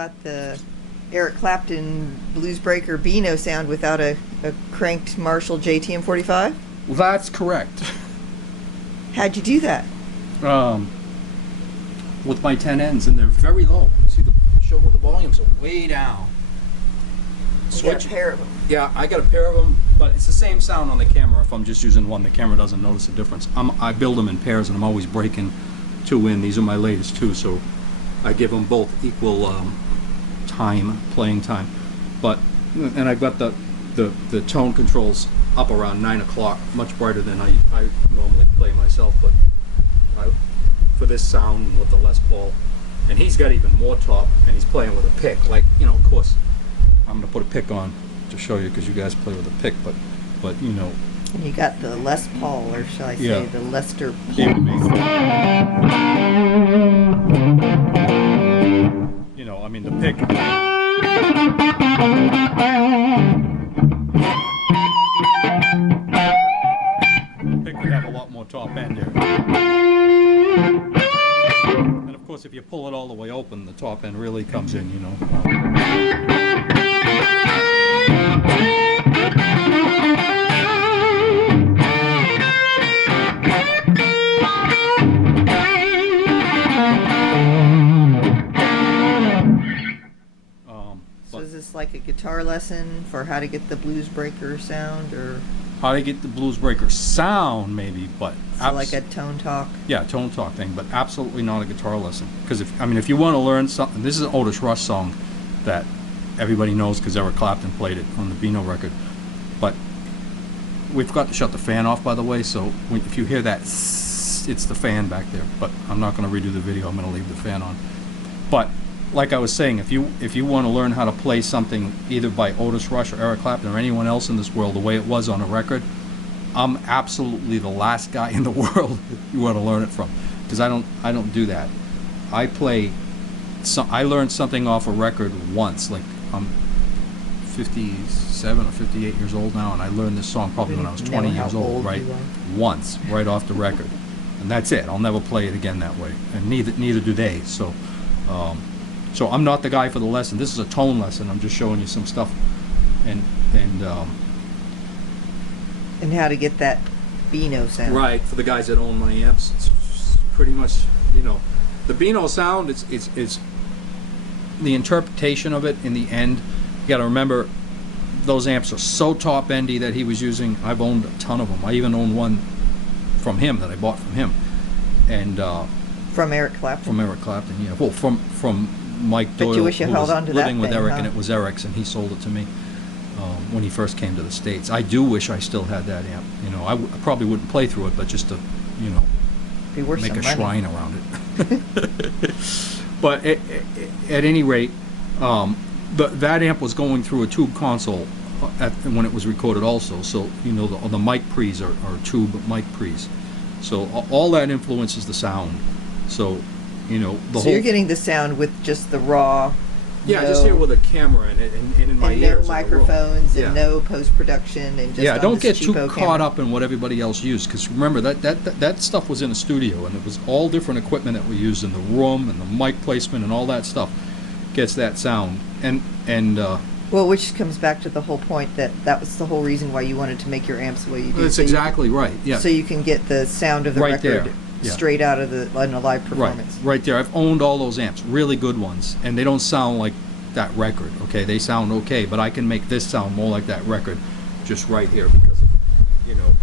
got the Eric Clapton Bluesbreaker Beano sound without a cranked Marshall JTM45? Well, that's correct. How'd you do that? With my 10 ends, and they're very low. See, show them the volumes are way down. You got a pair of them. Yeah, I got a pair of them, but it's the same sound on the camera. If I'm just using one, the camera doesn't notice a difference. I build them in pairs, and I'm always breaking 2 in. These are my latest 2, so I give them both equal playing time. And I've got the tone controls up around 9 o'clock, much brighter than I normally play myself, but for this sound with the Les Paul. And he's got even more top, and he's playing with a pick. Like, you know, of course, I'm going to put a pick on to show you because you guys play with a pick, but you know. And you got the Les Paul, or shall I say, the Lester Paul. You know, I mean, the pick. Pick would have a lot more top end there. And of course, if you pull it all the way open, the top end really comes in, you know. So is this like a guitar lesson for how to get the Bluesbreaker sound, or how to get the Bluesbreaker sound, maybe, but so like a tone talk? Yeah, tone talk thing, but absolutely not a guitar lesson. Because if you want to learn something, this is an Otis Rush song that everybody knows because Eric Clapton played it on the Beano record. But we've got to shut the fan off, by the way. So if you hear that, it's the fan back there. But I'm not going to redo the video. I'm going to leave the fan on. But like I was saying, if you want to learn how to play something either by Otis Rush or Eric Clapton or anyone else in this world the way it was on a record, I'm absolutely the last guy in the world you want to learn it from, because I don't do that. I learned something off a record once. Like, I'm 57 or 58 years old now, and I learned this song probably when I was 20 years old, right? Once, right off the record, and that's it. I'll never play it again that way, and neither do they. So I'm not the guy for the lesson. This is a tone lesson. I'm just showing you some stuff, and how to get that Beano sound. Right, for the guys that own my amps, it's pretty much, you know, the Beano sound. It's the interpretation of it in the end. You got to remember, those amps are so top endy that he was using. I've owned a ton of them. I even own one from him that I bought from him, and from Eric Clapton. From Eric Clapton, yeah. Well, from Mike Doyle, but you wish you held on to living that with thing, Eric, huh? and it was Eric's, and he sold it to me when he first came to the States. I do wish I still had that amp. You know, I probably wouldn't play through it, but just to, you know, be worth make some a money. shrine around it. But at any rate, that amp was going through a tube console when it was recorded also. So, you know, the mic pre's are tube mic pre's. So all that influences the sound. So, you know, so you're getting the sound with just the raw. Yeah, just here with a camera and in my and ears. No microphones and yeah. No post-production and just on don't this get too cheapo caught camera. up in what everybody else used, because remember that stuff was in a studio, and it was all different equipment that we used in the room, and the mic placement and all that stuff gets that sound. And well, which comes back to the whole point that was the whole reason why you wanted to make your amps the way you do. That's exactly right. Yeah. So you can get the sound of the Right record there. Yeah. straight out of in a live performance. Right there. I've owned all those amps, really good ones, and they don't sound like that record. Okay, they sound okay, but I can make this sound more like that record, just right here, because of, you know.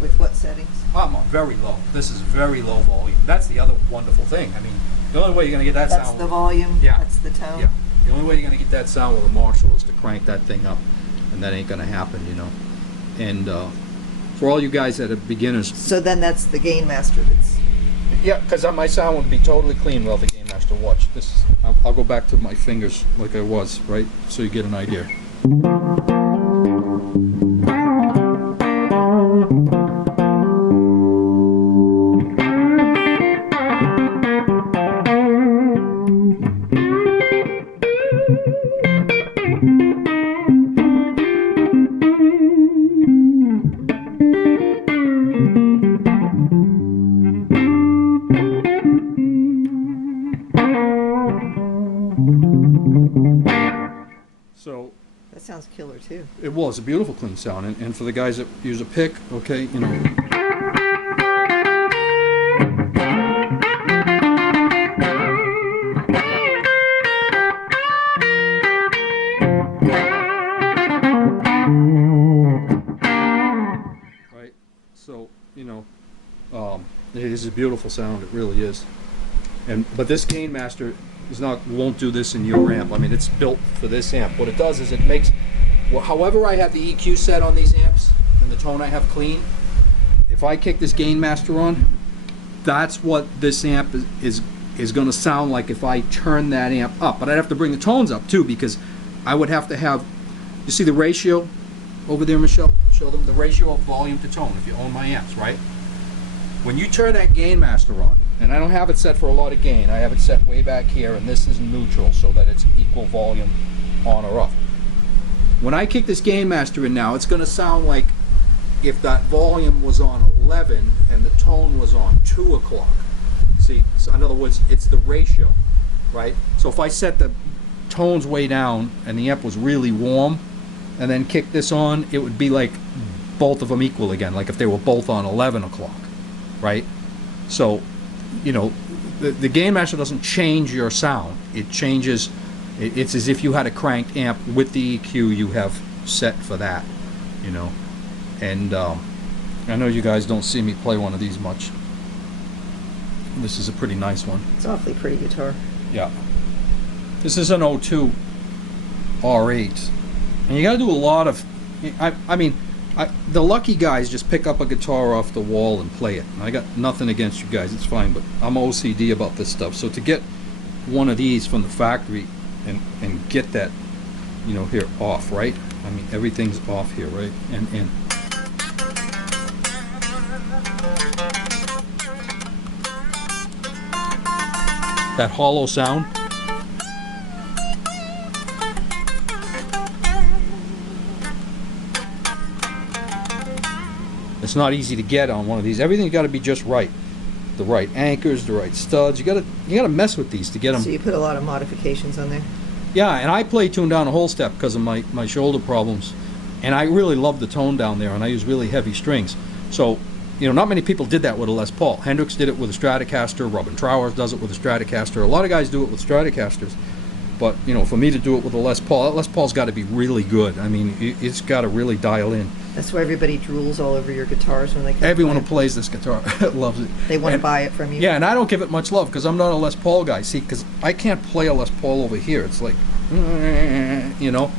With what settings? I'm on very low. This is very low volume. That's the other wonderful thing. I mean, the only way you're gonna get that sound. That's the volume. Yeah. That's the tone. Yeah. The only way you're gonna get that sound with a Marshall is to crank that thing up, and that ain't gonna happen, you know. And for all you guys that are beginners. So then that's the Gainmaster. Yeah, because my sound would be totally clean without the Gainmaster. Watch this. I'll go back to my fingers like I was, right? So you get an idea. too. It was a beautiful clean sound, and for the guys that use a pick, okay, you know. Right, so, you know, it is a beautiful sound, it really is. But this Gainmaster won't do this in your amp. I mean, it's built for this amp. What it does is it makes, well, however I have the EQ set on these amps and the tone I have clean, if I kick this Gainmaster on, that's what this amp is going to sound like if I turn that amp up. But I'd have to bring the tones up too, because I would have to have, you see the ratio over there, Michelle? Show them the ratio of volume to tone if you own my amps, right? When you turn that Gainmaster on, and I don't have it set for a lot of gain, I have it set way back here, and this is neutral so that it's equal volume on or off. When I kick this Gainmaster in now, it's going to sound like if that volume was on 11 and the tone was on 2 o'clock. See, so in other words, it's the ratio, right? So if I set the tones way down and the amp was really warm and then kick this on, it would be like both of them equal again, like if they were both on 11 o'clock, right? So, you know, the Gainmaster doesn't change your sound. It changes, it's as if you had a cranked amp with the EQ you have set for that, you know. And I know you guys don't see me play one of these much. This is a pretty nice one. It's awfully pretty guitar. Yeah. This is an 02 R8. And you got to do a lot of, I mean, the lucky guys just pick up a guitar off the wall and play it. I got nothing against you guys, it's fine, but I'm OCD about this stuff. So to get one of these from the factory and get that, you know, here off, right? I mean, everything's off here, right? And that hollow sound. It's not easy to get on one of these. Everything's got to be just right. The right anchors, the right studs. You gotta mess with these to get them. So you put a lot of modifications on there? Yeah, and I play tune down a whole step because of my shoulder problems. And I really love the tone down there, and I use really heavy strings. So, you know, not many people did that with a Les Paul. Hendrix did it with a Stratocaster. Robin Trowers does it with a Stratocaster. A lot of guys do it with Stratocasters. But, you know, for me to do it with a Les Paul, that Les Paul's got to be really good. I mean, it's got to really dial in. That's why everybody drools all over your guitars when they come. Everyone who plays this guitar loves it. They want to buy it from you. Yeah, and I don't give it much love because I'm not a Les Paul guy. See, because I can't play a Les Paul over here. It's like, you know.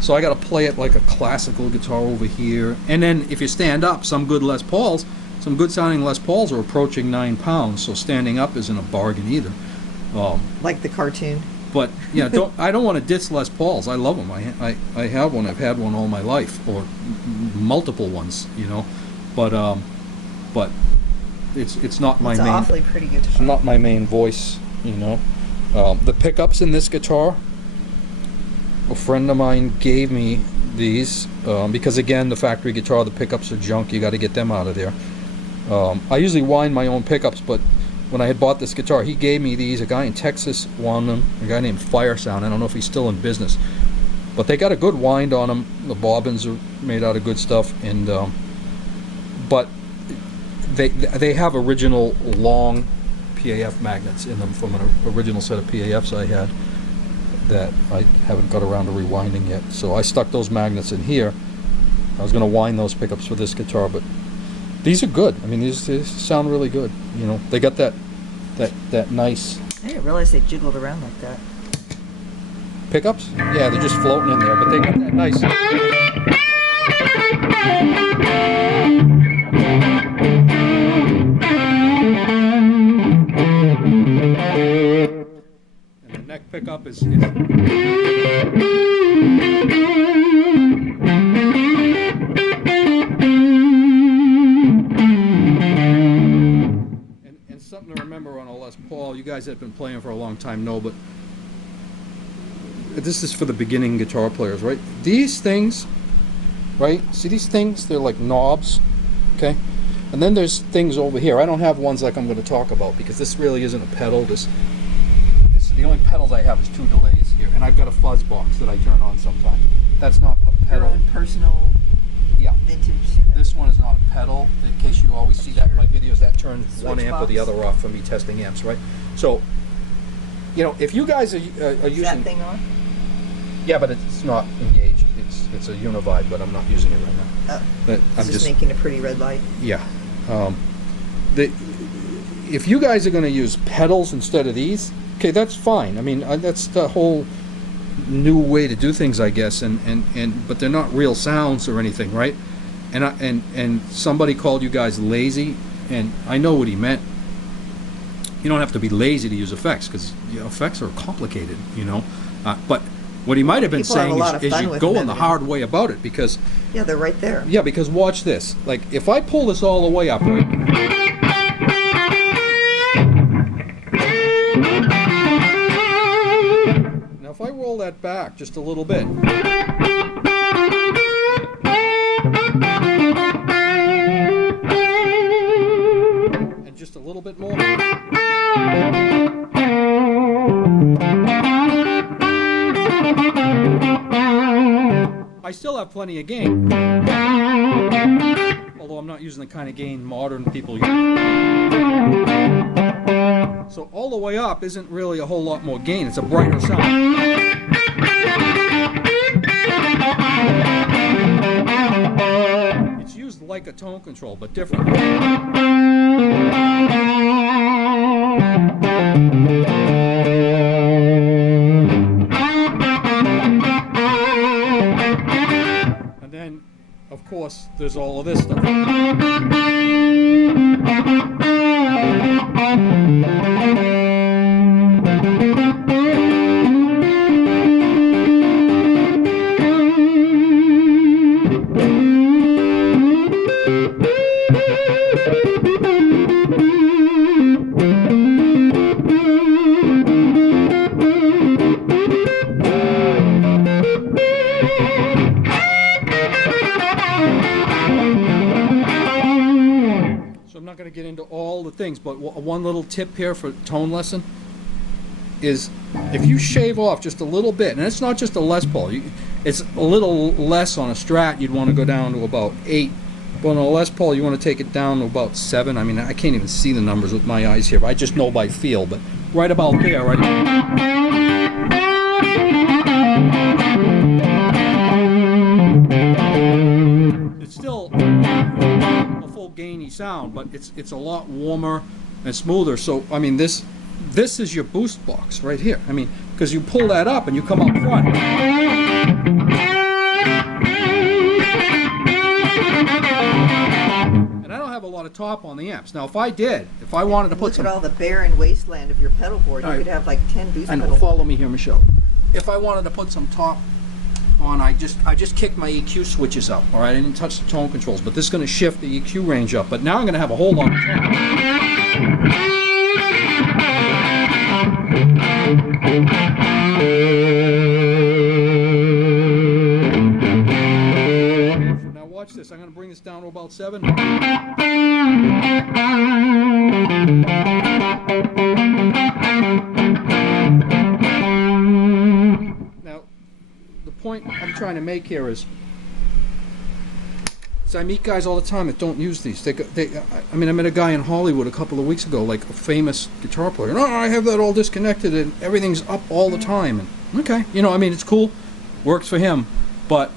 So I got to play it like a classical guitar over here. And then if you stand up, some good Les Pauls, some good sounding Les Pauls are approaching 9 pounds. So standing up isn't a bargain either. Like the cartoon. But yeah, I don't want to diss Les Pauls. I love them. I have one. I've had one all my life, or multiple ones, you know. But it's not my main. It's an awfully pretty guitar. It's not my main voice, you know. The pickups in this guitar, a friend of mine gave me these because again, the factory guitar, the pickups are junk. You got to get them out of there. I usually wind my own pickups, but when I had bought this guitar, he gave me these. A guy in Texas wound them. A guy named Fire Sound. I don't know if he's still in business, but they got a good wind on them. The bobbins are made out of good stuff, and but they have original long PAF magnets in them from an original set of PAFs I had that I haven't got around to rewinding yet. So I stuck those magnets in here. I was going to wind those pickups for this guitar, but these are good. I mean, these sound really good. You know, they got that nice. I didn't realize they jiggled around like that. Pickups? Yeah, they're just floating in there, but they got that nice. And the neck pickup is something to remember on a Les Paul. You guys that have been playing for a long time know, but this is for the beginning guitar players, right? These things, right? See these things? They're like knobs, okay? And then there's things over here. I don't have ones like I'm going to talk about because this really isn't a pedal. This the only pedals I have is 2 delays here, and I've got a fuzz box that I turn on sometimes. That's not a pedal. Your own personal Yeah. vintage. This one is not a pedal, in case you always see that in my videos, that turns one Switch amp or the box. other off for me testing amps, right? So, you know, if you guys are Is using... that thing on? Yeah, but it's not engaged. It's a Univide, but I'm not using it right now. Oh, But I'm it's just making a pretty red light. Yeah. If you guys are going to use pedals instead of these, okay, that's fine. I mean, that's the whole new way to do things, I guess. But they're not real sounds or anything, right? And somebody called you guys lazy, and I know what he meant. You don't have to be lazy to use effects, because effects are complicated, you know. But what he might have been People have a saying lot is of fun you with go them, on the and- hard way about it, because Yeah, they're right there. yeah, because watch this. Like, if I pull this all the way up, right? Now, if I roll that back just a little bit. And just a little bit more. I still have plenty of gain. Although I'm not using the kind of gain modern people use. So all the way up isn't really a whole lot more gain. It's a brighter sound. It's used like a tone control, but different. And then, of course, there's all of this stuff. So I'm not going to get into all the things, but one little tip here for tone lesson is if you shave off just a little bit, and it's not just a Les Paul, it's a little less on a Strat, you'd want to go down to about 8, but on a Les Paul you want to take it down to about 7. I mean, I can't even see the numbers with my eyes here, but I just know by feel, but right about there, right? It's still a full gainy sound, but it's a lot warmer and smoother. So I mean, this is your boost box right here. I mean, because you pull that up and you come up front. And I don't have a lot of top on the amps. Now, if I wanted to put Look some... at all the barren wasteland of your pedal board. You All right. could have like 10 boost I know, pedal follow me here, Michelle. If I wanted to put some top on, I just kicked my EQ switches up, all right? I didn't touch the tone controls, but this is going to shift the EQ range up. But now I'm going to have a whole lot of tone. Now watch this. I'm going to bring this down to about 7. Now, the point I'm trying to make here is I meet guys all the time that don't use these. I mean, I met a guy in Hollywood a couple of weeks ago, like a famous guitar player. No, I have that all disconnected and everything's up all the time. And okay, you know, I mean, it's cool, works for him, but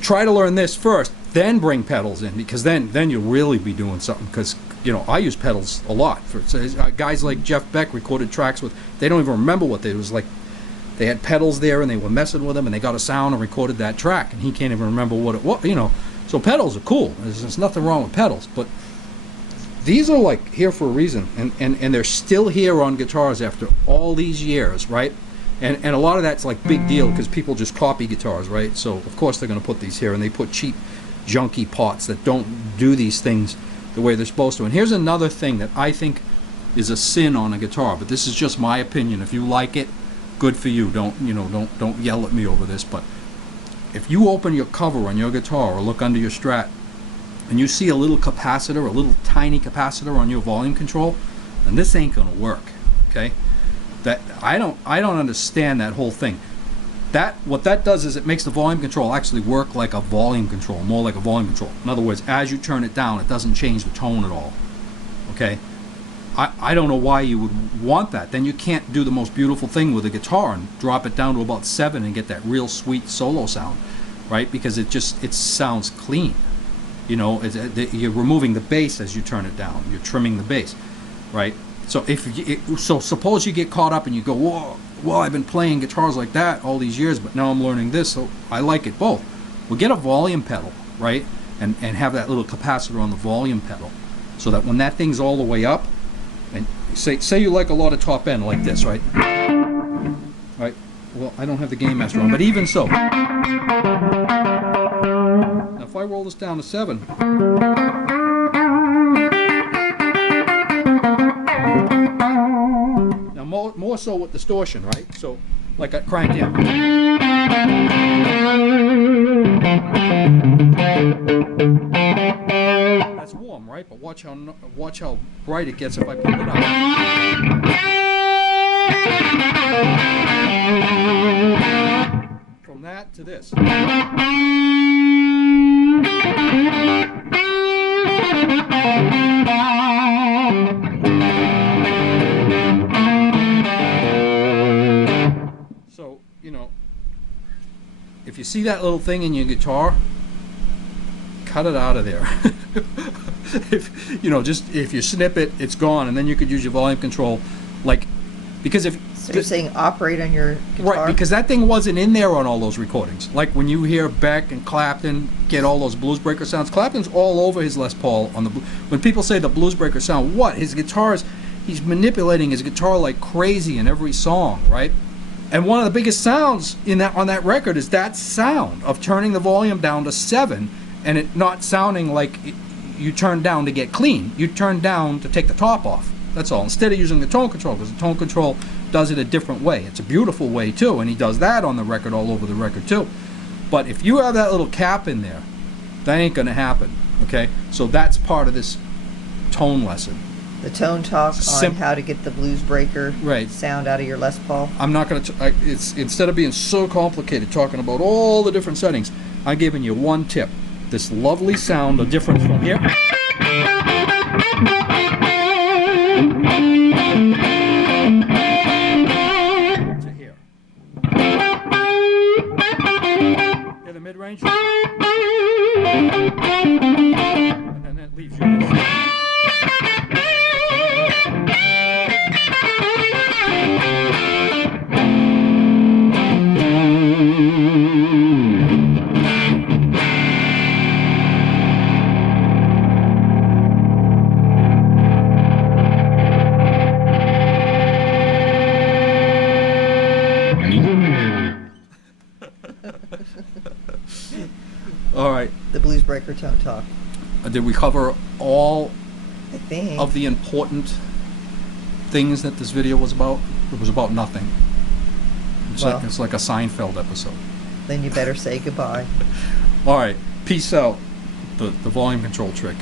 try to learn this first, then bring pedals in, because then you'll really be doing something. Because you know, I use pedals a lot. For guys like Jeff Beck recorded tracks with, they don't even remember what they, it was like. They had pedals there and they were messing with them and they got a sound and recorded that track, and he can't even remember what it was, you know. So pedals are cool. There's nothing wrong with pedals, but these are like here for a reason, and they're still here on guitars after all these years, right? And a lot of that's like big deal because people just copy guitars, right? So of course they're going to put these here, and they put cheap junky pots that don't do these things the way they're supposed to. And here's another thing that I think is a sin on a guitar, but this is just my opinion. If you like it, good for you. Don't yell at me over this, but if you open your cover on your guitar or look under your Strat and you see a little capacitor, a little tiny capacitor on your volume control, then this ain't gonna work. Okay, that I don't understand that whole thing. what that does is it makes the volume control actually work like a volume control, more like a volume control. In other words, as you turn it down, it doesn't change the tone at all. Okay? I don't know why you would want that. Then you can't do the most beautiful thing with a guitar and drop it down to about 7 and get that real sweet solo sound, right? Because it sounds clean. You know, you're removing the bass as you turn it down. You're trimming the bass, right? So so suppose you get caught up and you go, whoa, well, I've been playing guitars like that all these years, but now I'm learning this, so I like it both. Well, get a volume pedal, right? And have that little capacitor on the volume pedal, so that when that thing's all the way up, and say you like a lot of top end like this, right? Right. Well, I don't have the Gainmaster on, but even so. Now, if I roll this down to 7. Now, more so with distortion, right? So, like I crank it. That's warm, right? But watch how bright it gets if I put it up. From that to this. So, you know, if you see that little thing in your guitar, cut it out of there. If you snip it, it's gone, and then you could use your volume control, like, because if so you're saying operate on your guitar, right, because that thing wasn't in there on all those recordings. Like when you hear Beck and Clapton get all those blues breaker sounds, Clapton's all over his Les Paul on the. When people say the blues breaker sound, what his guitars, he's manipulating his guitar like crazy in every song, right? And one of the biggest sounds on that record is that sound of turning the volume down to 7 and it not sounding like you turn down to get clean. You turn down to take the top off. That's all. Instead of using the tone control, because the tone control does it a different way. It's a beautiful way too, and he does that on the record, all over the record too. But if you have that little cap in there, that ain't gonna happen. Okay, so that's part of this tone lesson. The tone talk on how to get the blues breaker sound out of your Les Paul. I'm not gonna. It's instead of being so complicated talking about all the different settings, I'm giving you one tip. This lovely sound, the difference from here. To here. Hear the mid-range? And then that leaves you this. All right. The blues breaker tone talk. Did we cover all I think of the important things that this video was about? It was about nothing. It's like a Seinfeld episode. Then you better say goodbye. All right. Peace out. The volume control trick.